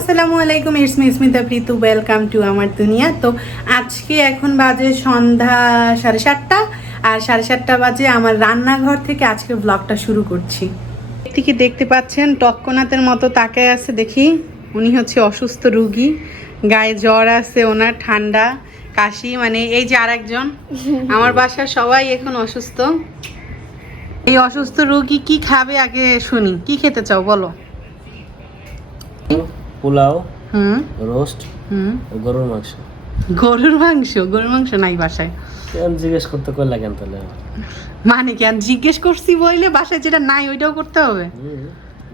আসসালামু আলাইকুম it's me Smita Preetu welcome to আমার দুনিয়া। তো আজকে এখন বাজে সন্ধ্যা সাড়ে সাতটা আর সাড়ে সাতটা বাজে আমার রান্নাঘর থেকে আজকে ব্লগটা শুরু করছি। কি দেখতে পাচ্ছেন? টক্কনাথের মতো তাকে আছে দেখি। উনি হচ্ছে অসুস্থ রুগী গায়ে জ্বর আছে ওনার ঠান্ডা কাশি মানে এই যে আর একজন আমার বাসার সবাই এখন অসুস্থ। এই অসুস্থ রুগী কি খাবে আগে শুনি। কি খেতে চাও বলো। পোলাও হুম। রোস্ট হুম। গরুর মাংস। গরুর মাংস? গরুর মাংস নাই বাসায়। কেন জিজ্ঞেস করতে কই লাগেন তাহলে? মানে কি আর জিজ্ঞেস করছি বইলে বাসায় যেটা নাই ওইটাও করতে হবে?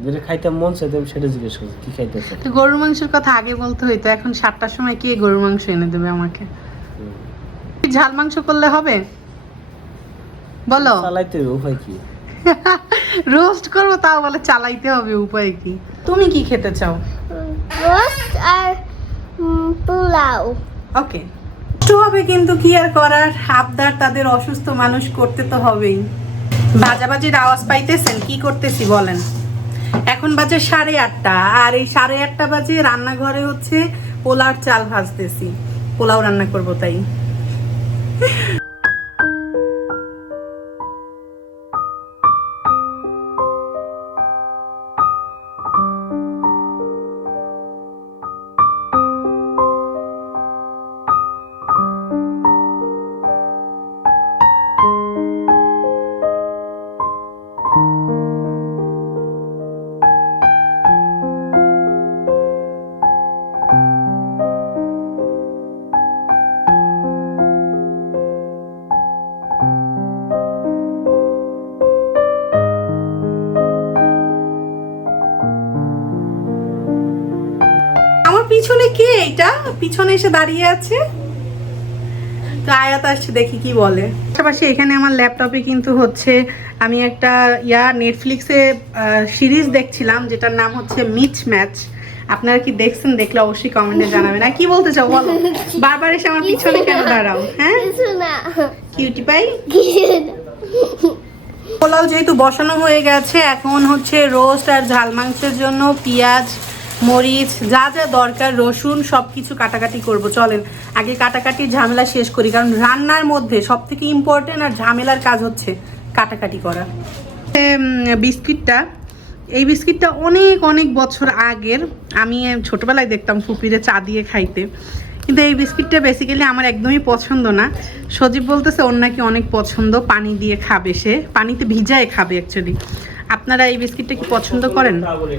যেটা খাইতে মন চাইতে আমি সেটা জিজ্ঞেস করছি কি খাইতে চাই তো গরুর মাংসের কথা আগে বলতে হইতো এখন সাতটার সময় কে গরুর মাংস এনে দেবে আমাকে? ঝাল মাংস করলে হবে? বলো। চালাইতে উপায় কি? রোস্ট করব তাও বলে চালাইতে হবে উপায় কি? তুমি কি খেতে চাও? রোস্ট আর পোলাও ওকে কষ্ট হবে কিন্তু কি আর করার? আবদার তাদের অসুস্থ মানুষ করতে তো হবেই। বাজাবাজির আওয়াজ পাইতেছেন? কি করতেছি বলেন। এখন বাজে সাড়ে আটটা, আর এই সাড়ে আটটা বাজে রান্নাঘরে হচ্ছে পোলার চাল ভাজতেছি। পোলাও রান্না করব তাই। পিছনে কে এটা পিছনে এসে দাঁড়িয়ে আছে। তো আয়াত আসছে দেখি কি বলে। পাশাপাশি এখানে আমার ল্যাপটপে কিন্তু হচ্ছে আমি একটা ইয়া নেটফ্লিক্সে সিরিজ দেখছিলাম যেটার নাম হচ্ছে মিচ ম্যাচ। আপনারা কি দেখছেন দেখলে অবশ্যই কমেন্টে জানাবেন। আর কি বলতে চাও বলো? বারবার এসে আমার পিছনে কেন দাঁড়াও হ্যাঁ? Cutie pie? পোলাও যেহেতু বসানো হয়ে গেছে এখন হচ্ছে রোস্ট আর ঝাল মাংসের জন্য পেঁয়াজ মরিচ, যা যা দরকার, রসুন সব কিছু কাটাকাটি করব। চলেন, আগে কাটাকাটি ঝামেলা শেষ করি, কারণ রান্নার মধ্যে সব থেকে ইম্পর্টেন্ট আর ঝামেলার কাজ হচ্ছে কাটাকাটি করা। বিস্কিটটা, এই বিস্কিটটা অনেক অনেক বছর আগের, আমি ছোটবেলায় দেখতাম ফুপিরে চা দিয়ে খাইতে। কিন্তু এই বিস্কিটটা বেসিক্যালি আমার একদমই পছন্দ না। সজীব বলতেছে, ওর নাকি অনেক পছন্দ, পানি দিয়ে খাবে সে। পানিতে ভিজায় খাবে অ্যাকচুয়ালি আপনারা এই বিস্কিটটা কি পছন্দ করেন? দুধ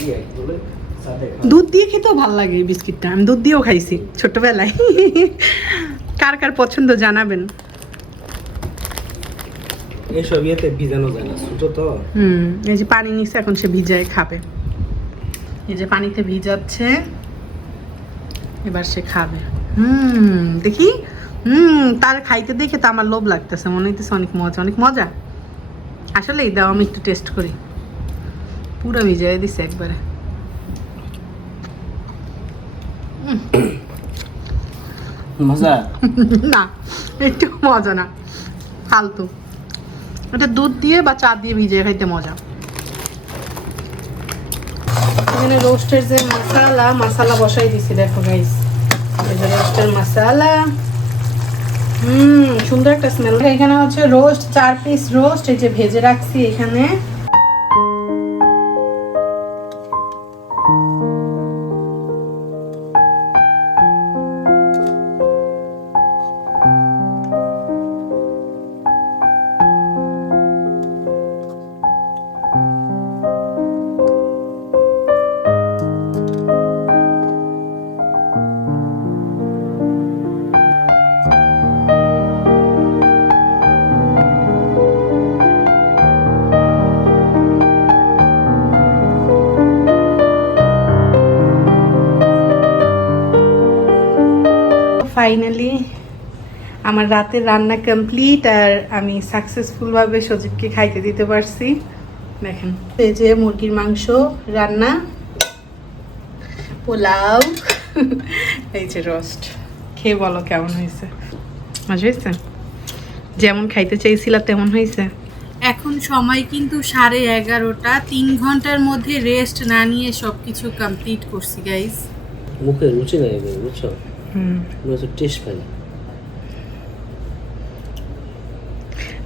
দিয়ে ইয়ে। দুধ দিয়ে খেতেও ভালো লাগে এই বিস্কিটটা আমি দুধ দিয়েও খাইছি ছোটবেলায় কার কার পছন্দ জানাবেন? এইসব ইয়েতে ভিজানো যায় না ছোট তো। হুম এই যে পানি নিচ্ছে এখন সে ভিজায় খাবে। এই যে পানিতে ভিজাচ্ছে এবার সে খাবে। হুম দেখি? হুম তার খাইতে দেখে তো আমার লোভ লাগতেছে মনে হইতেছে অনেক মজা অনেক মজা। আসলে দাও আমি একটু টেস্ট করি। পুরো ভিজাই দিছে একবারে। মজা? না একটু মজা না ফালতু। এটা দুধ দিয়ে বা চা দিয়ে ভিজিয়ে খাইতে মজা। এখানে রোস্টের যে মশালা মশালা বসাই দিছি দেখো গাইস রোস্টের মশলা। হুম সুন্দর একটা স্মেল এখানে হচ্ছে রোস্ট চার পিস রোস্ট এই যে ভেজে রাখছি এখানে। ফাইনালি আমার রাতের রান্না কমপ্লিট আর আমি সাকসেসফুলভাবে সজীবকে খাইতে দিতে পারছি। দেখেন এই যে মুরগির মাংস রান্না পোলাও এই যে রোস্ট খেয়ে বলো কেমন হয়েছে? মজা হয়েছে? যেমন খাইতে চাইছিলা তেমন হয়েছে। এখন সময় কিন্তু সাড়ে এগারোটা। তিন ঘণ্টার মধ্যে রেস্ট না নিয়ে সব কিছু কমপ্লিট করছি গাইজ মুখে রুচি নাই বুঝছ? হুম হচ্ছে টেস্ট পাই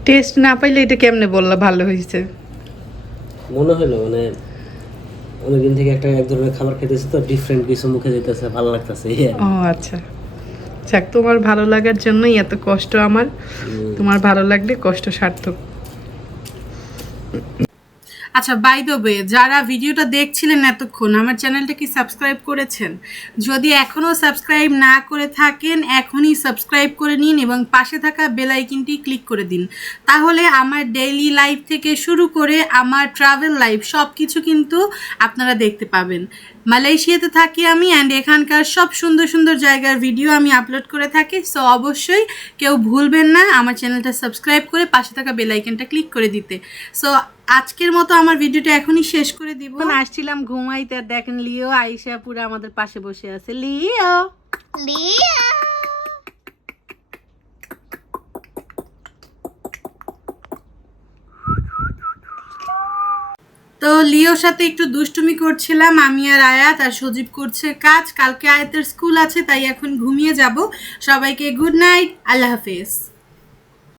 টেস্ট না পাইলে এটা কেমনে বললা? ভালো হয়েছে মনে হলো মানে অনেকদিন থেকে একটা এক ধরনের খাবার খেতেছে তো ডিফারেন্ট কিছু মুখে যেতেছে ভালো লাগতেছে। ও আচ্ছা। যাক তোমার ভালো লাগার জন্যই এত কষ্ট আমার। তোমার ভালো লাগলে কষ্ট সার্থক। আচ্ছা বাই দ্য ওয়ে যারা ভিডিওটা দেখছিলেন এতক্ষণ, আমার চ্যানেলটা কি সাবস্ক্রাইব করেছেন? যদি এখনও সাবস্ক্রাইব না করে থাকেন, এখনই সাবস্ক্রাইব করে নিন এবং পাশে থাকা বেল আইকনটি ক্লিক করে দিন। তাহলে আমার ডেইলি লাইফ থেকে শুরু করে আমার ট্রাভেল লাইফ সব কিছু কিন্তু আপনারা দেখতে পাবেন। মালয়েশিয়াতে থাকি আমি অ্যান্ড এখানকার সব সুন্দর সুন্দর জায়গার ভিডিও আমি আপলোড করে থাকি। সো অবশ্যই কেউ ভুলবেন না আমার চ্যানেলটা সাবস্ক্রাইব করে পাশে থাকা বেলাইকনটা ক্লিক করে দিতে। সো আজকের মতো আমার ভিডিওটা এখনই শেষ করে দিব। আসছিলাম ঘুমাইতে। আর দেখেন লিও আইসা পুরো আমাদের পাশে বসে আছে। লিও! Leo. তো লিওর সাথে একটু দুষ্টুমি করছিলাম, আমি আর আয়াত, আর সজীব করছে কাজ। কালকে আয়াতের স্কুল আছে, তাই এখন ঘুমিয়ে যাব। সবাইকে গুড নাইট, আল্লাহ হাফেজ।